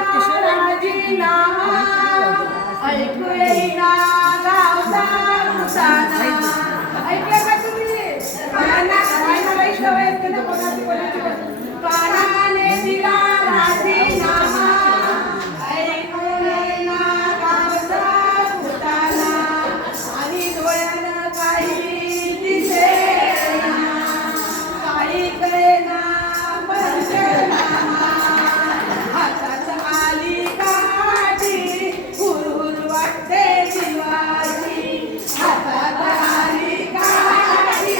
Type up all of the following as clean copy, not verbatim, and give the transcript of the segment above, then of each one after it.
दिला राजीनामा ऐकू येईना गावचा कुटाणा. ऐकलं का तुम्ही? कानाने दिला राजीनामा ऐकू येईना गावचा कुटाणा आणि डोळ्यानं काही दिसेना काही कळेना पंचनामा. हातात आली काठी हुरूर वाटते जीवाची. हातात आली काठी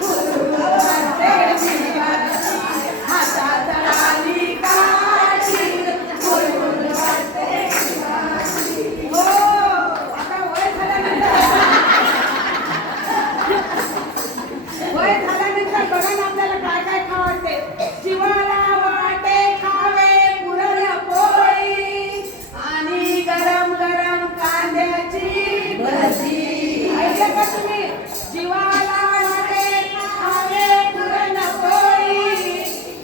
हुरूर वाटते जीवाची. हातात आली काठी हुरूर वाटते जीवाची. हो आता वय झाल्यानंतर बघा ना आपल्याला काय काय खावं वाटते. जीवाला वाटे खावे पुरणपोळी आणि गरम गरम कांद्याची भजी. ऐकलं का तुम्ही? जीवाला वाटे खावे पुरणपोळी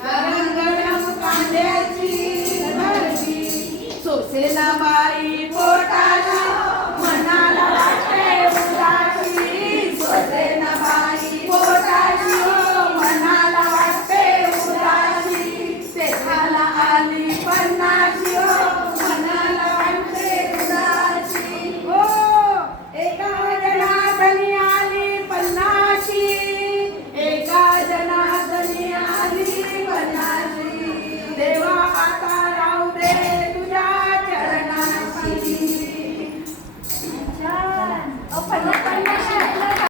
गरम गरम कांद्याची भजी. सोसेना बाई